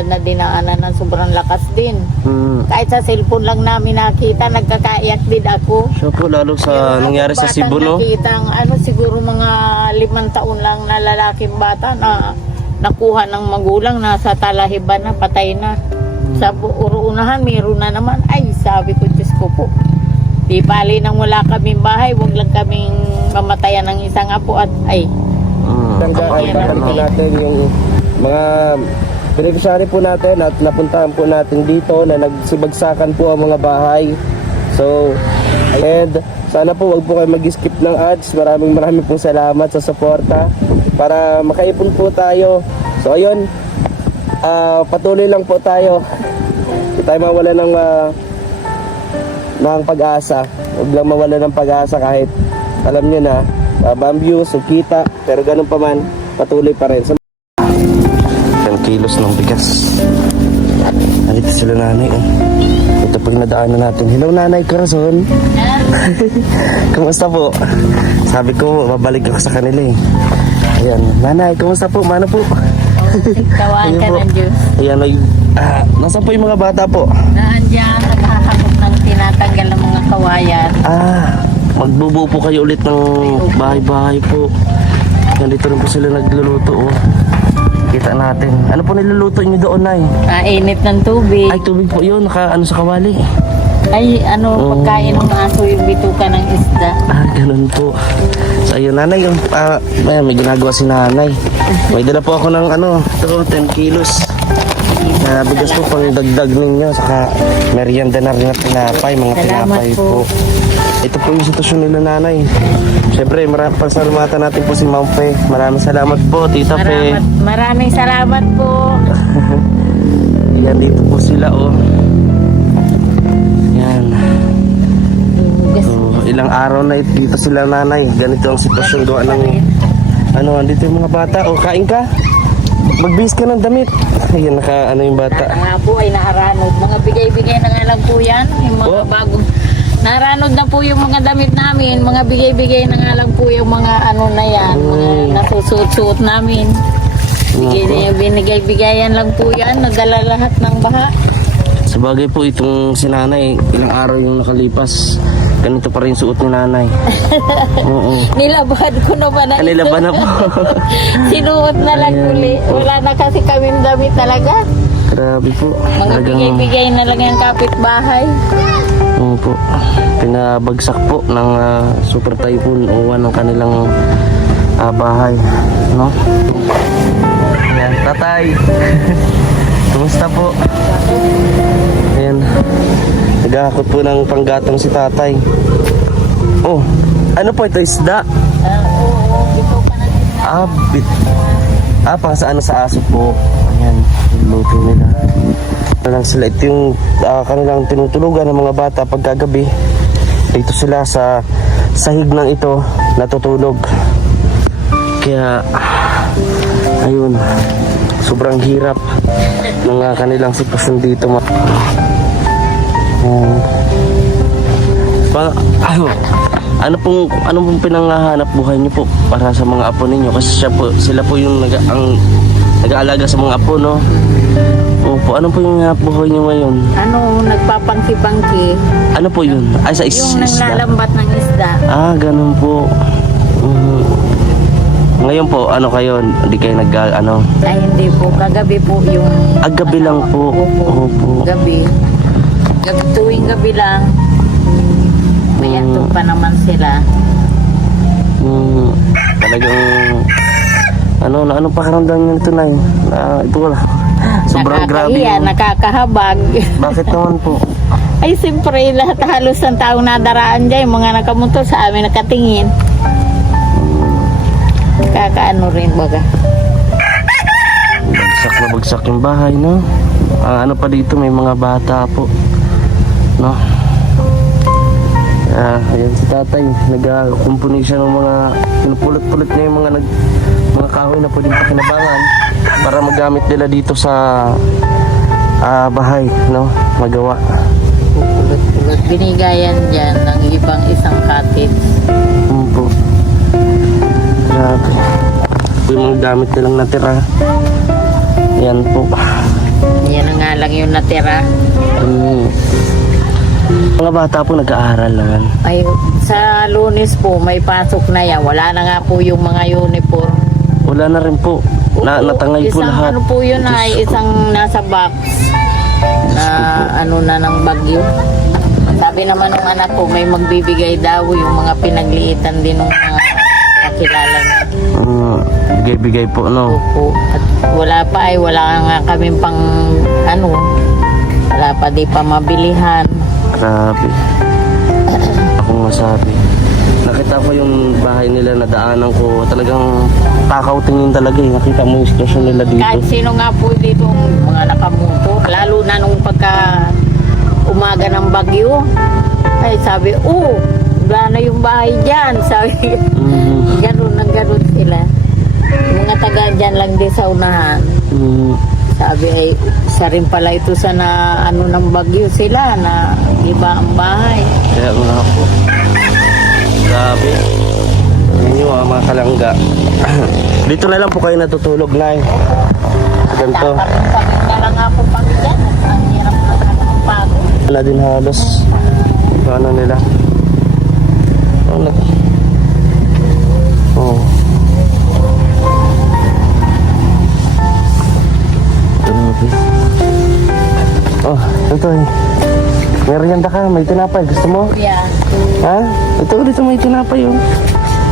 dyan na dinaanan ng sobrang lakas din. Kahit sa cellphone lang namin nakita, nagkakaiyak din ako. Siya po, lalo sa nangyari sa Cebu, no? Nakita, siguro mga 5 taon lang na lalaking bata na nakuha ng magulang, nasa Talahiban na, patay na. Sa uruunahan, meron na naman. Ay, sabi ko, Diyos ko po. Di bali nang wala kaming bahay, wag lang kaming mamatayan ng isang apo at ay. Tanggalin po natin yung mga beneficiary po natin at napuntahan po natin dito na nagsibagsakan po ang mga bahay. So, and sana po wag po kayo mag-skip ng ads. Maraming pong salamat sa suporta para makaipon po tayo. So, ayun, patuloy lang po tayo. Hindi tayo mawala ng pag-asa. Huwag lang mawala ng pag-asa kahit alam nyo na bamboo, sukita, pero ganun pa man, patuloy pa rin. 10 kilos ng bigas. Nandito sila nanay. Ito pag nadaanan natin. Hello Nanay Corazon. Kumusta po? Sabi ko, babalik ako sa kanila eh. Ayan, Nanay, kumusta po? Mano po? Tawaan ka ng Diyos. Ayan, nasa po yung mga bata po? Naandyan, nakakakot ng tinatanggal ng mga kawayan. Magbubuo po kayo ulit ng bahay-bahay po. Nandito rin po sila nagluluto, oh. Kita natin. Ano po niluluto niyo doon, Nay? Init ng tubig. Ay, tubig po yun. Sa kawali. Ay, pagkain ng aso yung bituka ng isda. Ganun po. So, ayun, Nanay. May ginagawa si Nanay. May dala po ako ng ito, 10 kilos. Bigas po pang dagdag ninyo. Saka merienda na rin na tinapay. Mga tinapay po. Ito po yung sitwasyon nila, Nanay. Siyempre, pasalamatan natin po si Ma'am Fe. Maraming salamat po, Tita Fe. Maraming salamat po. Yan, dito po sila, oh. Yan. Ilang araw na dito sila, Nanay. Ganito ang sitwasyon doon ng andito yung mga bata. O, kain ka. Magbihis ka ng damit. Ayan, yung bata. Nga po ay naaranod. Mga bigay-bigay na nga lang po yan. Yung mga bagong... Naranod na po yung mga damit namin. Mga bigay-bigay na nga lang po yung mga na yan. Mga nasusuot-suot namin. Binigay-bigayan lang po yan. Nadala lahat ng baha. Sabagay po itong si Nanay, ilang araw yung nakalipas. Ganito pa rin suot ni Nanay. Oo. Nilabad ko na ba na ito? Nilabad na po. Sinuot na lang uli. Wala na kasi kaming damit talaga. Grabe po. Mga bigay-bigay na lang yung kapitbahay. Oo po. Pinabagsak po ng Super Typhoon O1 ng kanilang bahay. No? Ayan, Tatay. Kumusta po? Ayan. Naghahakot po ng panggatong si Tatay. Oh, ano po ito? Isda? Oo, ito pa natin. Pang sa aso po. Ayan, luto nila. Lang sila. Ito yung kanilang tinutulugan ng mga bata pagkagabi. Dito sila sa sahig ng ito natutulog. Kaya ayun, sobrang hirap ng kanilang sitwasyon dito. Ano pong pinanghahanap buhay niyo po para sa mga apo ninyo? Kasi sila po yung nag-aalaga sa mga apo, no? Opo, ano po yung buhay niyo ngayon? Nagpapangki-pangki. Ano po yun? Ay, sa Yung isda? nanglalambat ng isda. Ganun po. Ngayon po, ano kayo? Hindi kayo Ay, hindi po. Kagabi po yung... gabi lang po. Opo. Gabi. Tuwing gabi lang. May ato pa naman sila. Talagang... Ano pakiramdam niyo nito, Nay? Ito wala. Sobrang grabe. Nakakahabag. Bakit naman po? Ay, siyempre, lahat halos ng taong nadaraan dyan, yung mga nakamotor sa amin nakatingin. Kakaano rin baga. Bagsak na bagsak yung bahay, no? Ano pa dito, may mga bata po. No? Ayan si Tatay, nagkumpuni siya ng mga pinupulot-pulot niya yung mga kahoy na pwedeng pakinabangan para magamit nila dito sa bahay, no? Magawa. Pulot-pulot. Binigayan dyan ng ibang isang cottage. Po. Grabe. Ito yung mga gamit nilang natira. Yan po. Yan na nga lang yung natira. Mga bata po nag-aaral naman. Ay, sa Lunes po, may pasok na yan. Wala na nga po yung mga uniform. Wala na rin po. Natangay po isang lahat. ano po yun ay isang nasa box na ano na ng bagyo. Sabi naman ng anak ko, may magbibigay daw yung mga pinagliitan din ng mga kakilala niya. Bigay-bigay po, no? Opo. At wala nga kami pang ano, wala pa di pa mabilihan. Grabe. Ako masabi. Nakita ko yung bahay nila na daanan ko. Talagang takaw tingin talaga eh. Nakita mo yung sitwasyon nila dito. Kahit sino nga po dito mga nakamoto, lalo na nung pagka umaga ng bagyo, ay sabi, wala na yung bahay dyan. Sabi, ganun sila. Yung mga taga dyan lang din sa unahan. Sabi ay, isa rin pala ito sa na ano ng bagyo sila na iba ang bahay. Kaya nga po. Grabe. Yun yung mga kalangga. Dito na lang po kayo natutulog, Nay. Ganito. Dapat na lang nga po kami dyan. Ang hirap na nakapagod. Wala din halos. Ano nila. Grabe. Ito eh. Merienda ka, may tinapay. Gusto mo? Yeah. Ha? Dito may tinapay oh.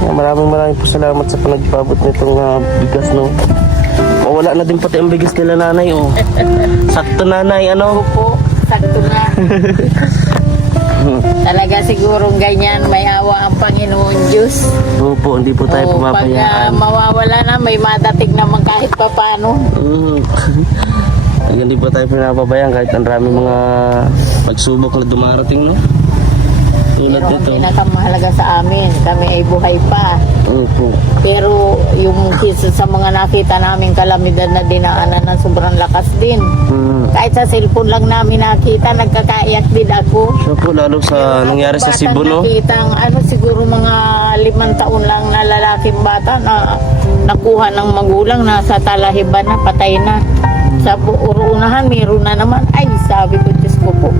Maraming po salamat sa panagpabot nitong bigas, no? Wala na din pati ang bigas nila, nanay, oh. Sakto, nanay, ano? Opo, sakto na. Talaga sigurong ganyan, may awa ang Panginoon Diyos. Opo, hindi po tayo Pag pumapayaan. mawawala na, may madating naman kahit papano. Hindi po tayo pinapabayaan kahit ang dami mga pagsubok na dumarating, no? Tulad Pero ang dito. pinakamahalaga sa amin, kami ay buhay pa. Opo. Pero yung kisa sa mga nakita namin kalamidad na dinaanan ng sobrang lakas din. Kahit sa cellphone lang namin nakita, nagkakaiyak din ako. So po, lalo sa nangyari sa Cebu, no? Nakitang siguro mga 5 taon lang na lalaking bata na nakuha ng magulang, nasa talahiban na, patay na. Sa urunahan, meron na naman. Ay, sabi ko, Diyos ko po.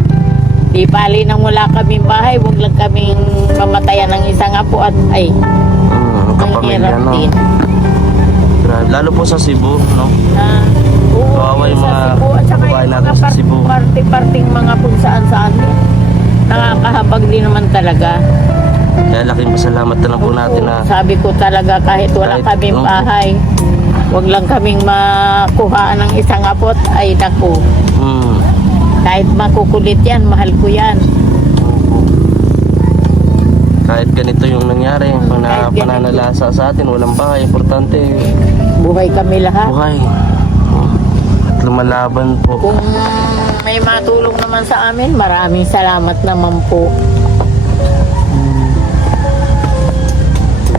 Di bali nang wala kaming bahay, wag lang kaming mamatayan ng isang apo at ay, ang kapamilya, hirap no? din. Grabe. Lalo po sa Cebu, no? Oo, Kawawa yung sa mga Cebu, at saka kababayan yung natin mga sa Cebu. parting mga kung saan-saan. Nakakahabag din naman talaga. Kaya laking pasalamat na lang po natin na Sabi ko talaga kahit wala Kahit, kaming no? bahay, wag lang kaming makuhaan ng isang apot, ay naku. Kahit makukulit yan, mahal ko yan. kahit ganito yung nangyari, Kahit ganito. pananalasa sa atin, walang bahay, importante Buhay kami lahat. buhay. At lumalaban po. Kung may matulong naman sa amin, maraming salamat naman po.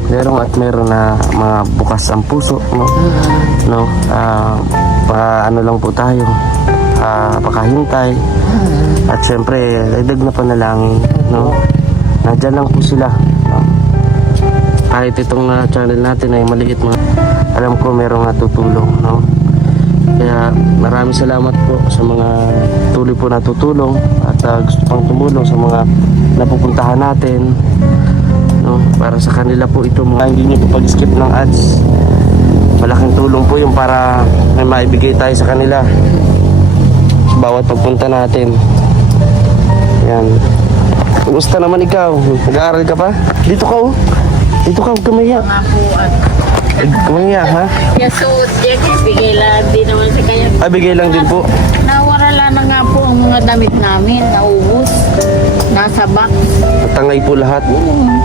Meron na mga bukas ang puso, no? No? Ano lang po tayo, pakahintay. At syempre, dagdag na panalangin, no? Nandyan lang po sila, no? Kahit itong channel natin ay maliit, alam ko merong natutulong, no? Kaya maraming salamat po sa mga tuloy po natutulong at gusto pang tumulong sa mga napupuntahan natin, no? Para sa kanila po ito, mga hindi nyo po pag-skip ng ads, malaking tulong po yung para may maibigay tayo sa kanila sa bawat pagpunta natin. Yan. Kumusta naman ikaw? Nag-aaral ka pa? Dito ka, oh. Dito ka, huwag kumaya. Mga po at Kumaya, ha? yasuot yan, bigay lang din naman sa kanya. Bigay lang din po. Nawarala na nga po ang mga damit namin, naubos, nasa box. Tangay po lahat.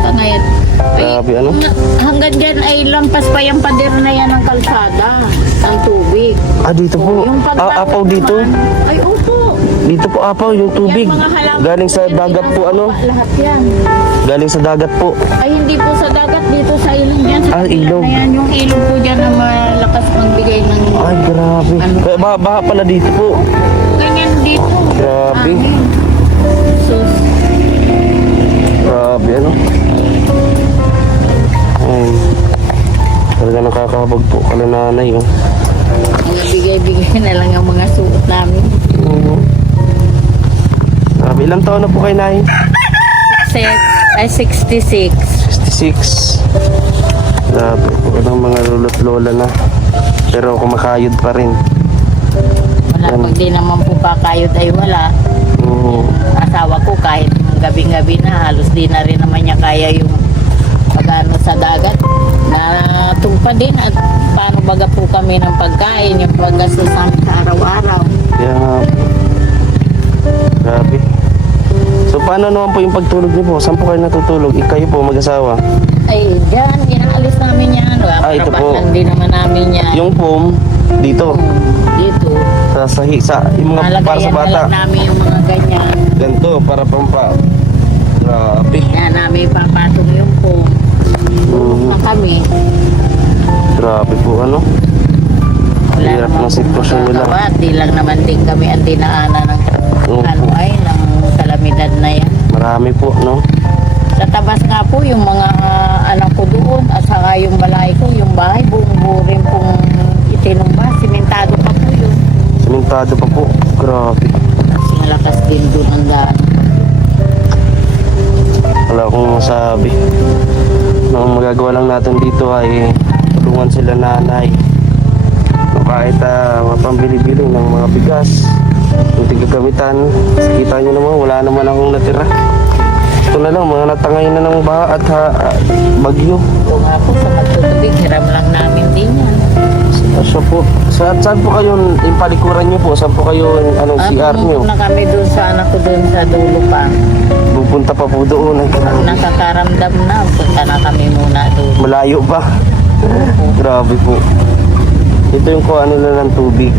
Tangayat. Grabe, ano? Hanggang dyan ay lampas pa yung pader na yan ng kalsada, ng tubig. Dito po. Yung pagbabot Apaw dito. naman, ay, opo. Dito po apaw, yung tubig. Yung mga halaman Galing sa yan, dagat po, ano? Lahat yan. Galing sa dagat po. Ay, hindi po sa dagat, dito sa ilog yan. Sa kabila Ilog. na yan, yung ilog po dyan na malakas magbigay ng... Ay, grabe. Ano? Kaya baha pala dito po. Ganyan dito. Grabe. Amin. Sus. Grabe, ano? Ay. Talaga nakakahabag po kala nanay, oh. Nagbigay bigay-bigay na lang ang mga suot namin. Oo. Grabe, ilang taon na po kayo, Nay? 66. 66. Grabe po, anong mga lolo't lola na. Pero kumakayod pa rin. Wala, pag di naman po kakayod ay wala. Oo. Asawa ko kahit gabing-gabi na, halos di na rin naman niya kaya yung pag-ano sa dagat. Natungpa din at paano baga po kami ng pagkain, yung paggastos namin sa araw-araw. Kaya nga po. Grabe. So paano naman po yung pagtulog niyo po? Saan po kayo natutulog? Kayo po mag-asawa? Ay, dyan, inaalis namin yan. Ito po. Lang din naman namin yan. Yung foam, dito. Dito. Sa yung mga para sa Malagayan na bata. lang namin yung mga ganyan. Ganito, para pampa. Grabe. Kaya namin papatong yung foam. Na kami. Grabe po, ano? Wala Hirap naman ng sitwasyon pong nila. magagawa. Di lang naman din kami ang dinaanan ng Oo. ng kalamidad na yan. Marami po, no? Sa tabas nga po, yung mga anak ko doon, at saka yung balay ko, yung bahay, buong rin pong itinumba. Simentado pa po yun. Simentado pa po. Grabe. Kasi malakas din doon ang daan. Wala akong masabi. Ang magagawa lang natin dito ay tulungan sila nanay. Kahit mapambili-bili ng mga bigas, yung tigagamitan. Kita nyo naman, wala naman akong natira. Ito na lang, mga natangay na ng baha at bagyo. Ito nga po sa magtutubig, hiram lang namin din yan. Siya po. Saan po kayo, yung palikuran nyo po? Saan po kayo, anong CR nyo? Pumunta na kami doon sa anak ko doon sa dulo pa. Pupunta pa po doon. Ay, Pag nakakaramdam na, punta na kami muna doon. malayo pa. Grabe po. Ito yung kuha nila ng tubig.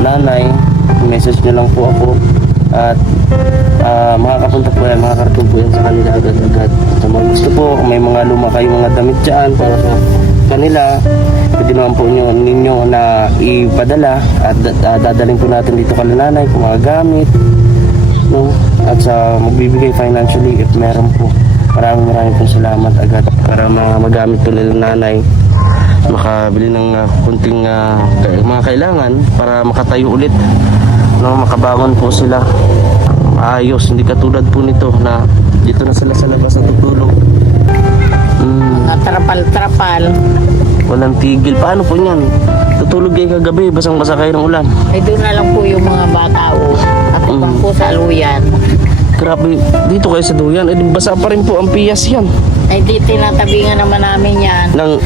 Nanay, message nyo lang po ako at makakapunta po yan, makakarating po yan sa kanila agad-agad. Sa mga gusto po, may mga luma kayong mga damit dyan para sa kanila, pwede naman po ninyo na ipadala at dadalhin po natin dito kala nanay kung mga gamit, no? At sa magbibigay financially if meron po. Maraming po salamat agad para magamit po nila nanay, makabili ng kunting mga kailangan para makatayo ulit, no? Makabangon po sila ayos, hindi katulad po nito na dito na sila sa labas natutulog. Mga trapal-trapal. Walang tigil. Paano po yan? Tutulog kayo kagabi, basang-basa kayo ng ulan. Ay doon na lang po yung mga bata o. Ako pa po sa luyan. Grabe, dito kayo sa duyan, basa pa rin po ang piyas yan. Ay di tinatabingan naman namin yan. Nang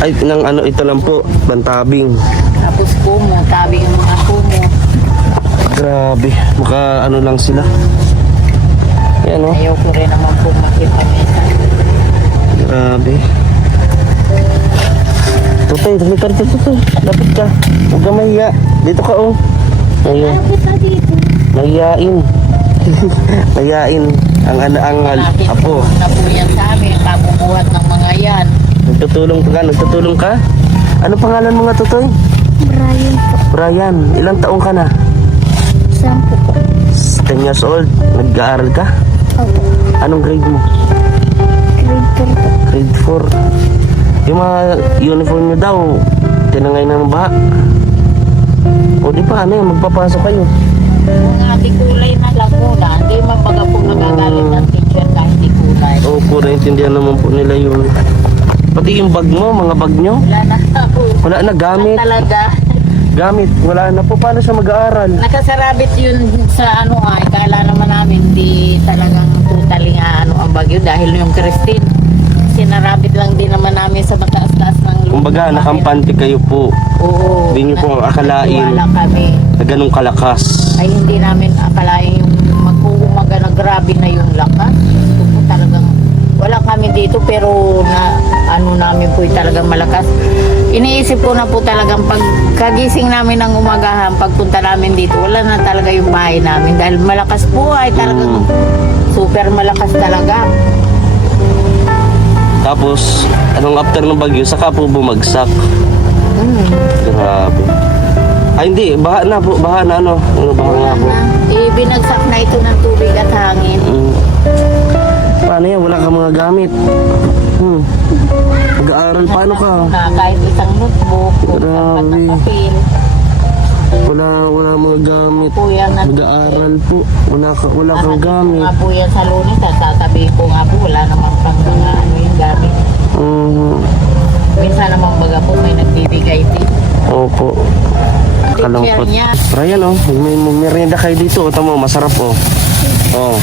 ano, ito lang po, bantabing. Tapos kumo, tabing ang mga kumo. Grabe, maka ano lang sila. Yan o. Ayaw ko rin naman po makipamita. Grabe. Tutay, tutay. Lapit ka. Huwag ka mahiya. Dito ka oh. Ayun. Kita dito. Mahiyain. Mahiyain. Ang apo. Na po yan sa amin, kabubuhat ng mga yan. Nagtutulong ka? Ano pangalan mo nga, Tutoy? Brian po. Brian, ilang taong ka na? 10 po. 10 years old. Nag-aaral ka? Opo. Anong grade mo? Grade 4 po. Grade 4. Yung mga uniform nyo daw, tinangay na ng baha. O di pa, ano yun, magpapasok kayo. Mga di kulay na lang muna. Hindi man baga po nagagalit ng teacher kahit di kulay. Opo, naintindihan naman po nila yun. Pati yung bag mo, mga bag nyo, Wala na po. wala na gamit. Talaga. Gamit, wala na po. Paano siya mag-aaral? Nakasarabit yun sa ano ay. Kala naman namin di talagang totally ano ang bagyo dahil yung Christine. Sinarabit lang din naman namin sa mataas-taas ng lupa. Kumbaga, nakampante kayo po. Oo. Hindi niyo po akalain Wala kami. na ganong kalakas. Ay hindi namin akalain yung mag-uumaga na grabe na yung lakas. Ito po talagang wala kami dito pero na ano namin po talagang malakas. Iniisip ko na po talagang pagkagising namin ng umagahan, pagpunta namin dito, wala na talaga yung bahay namin dahil malakas po ay talagang super malakas talaga. Tapos, anong after ng bagyo, saka po bumagsak. Grabe. Ay, hindi. Baha na po. Baha na, ano? Baha nga po. Binagsak na ito ng tubig at hangin. Paano yan? Wala kang mga gamit. Mag-aaral, paano ka? Kahit isang notebook, Grabe. ng papel. Wala mga gamit. Po yan na Mag-aaral po. Wala kang gamit. nga po yan sa lunes at sasabihin ko nga po wala naman pang mga ano yung gamit. Minsan naman baga po may nagbibigay din. Opo. Kalungkot. Picture niya. Ryan, oh. May merienda kayo dito. O, tamo, masarap, oh. Oh.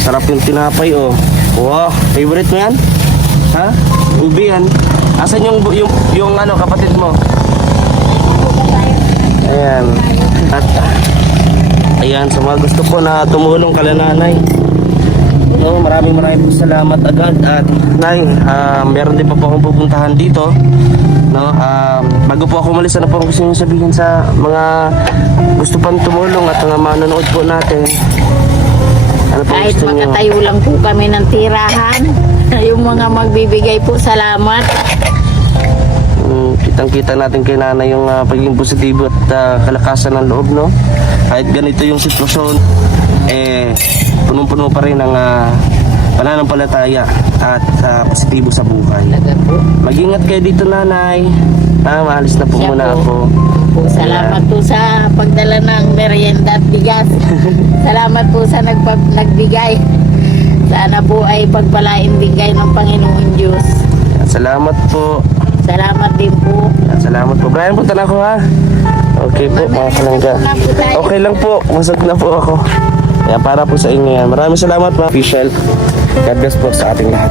Sarap yung tinapay, oh. Wow. Favorite mo yan? Ha? Ubi yan. Asan yung ano, kapatid mo? Ayan. At, ayan, sa mga gusto po na tumulong kala nanay. No, maraming po salamat agad. At, nay, meron din pa po akong pupuntahan dito. No, bago po ako umalis, ano po ang gusto niyo sabihin sa mga gusto pang tumulong at mga manonood po natin? Ano po Kahit gusto niyo? makatayo lang po kami ng tirahan, yung mga magbibigay po, salamat. Kitang-kita natin kay nanay yung pagiging positibo at kalakasan ng loob, no? Kahit ganito yung sitwasyon, punong-puno pa rin ng pananampalataya at positibo sa buhay. Talaga po. Mag-ingat kayo dito, nanay. Maalis na po Siya muna po. ako. Po, salamat po sa pagdala ng merienda at bigas. Salamat po sa nagbigay. Sana po ay pagpalain din kayo ng Panginoon Diyos. Salamat po. Salamat din po. Salamat po. Brian, punta na ako, ha? Okay po, mga kalangga. Okay lang po. Masag na po ako. Kaya para po sa inyo yan. Maraming salamat, mga official. God bless po sa ating lahat.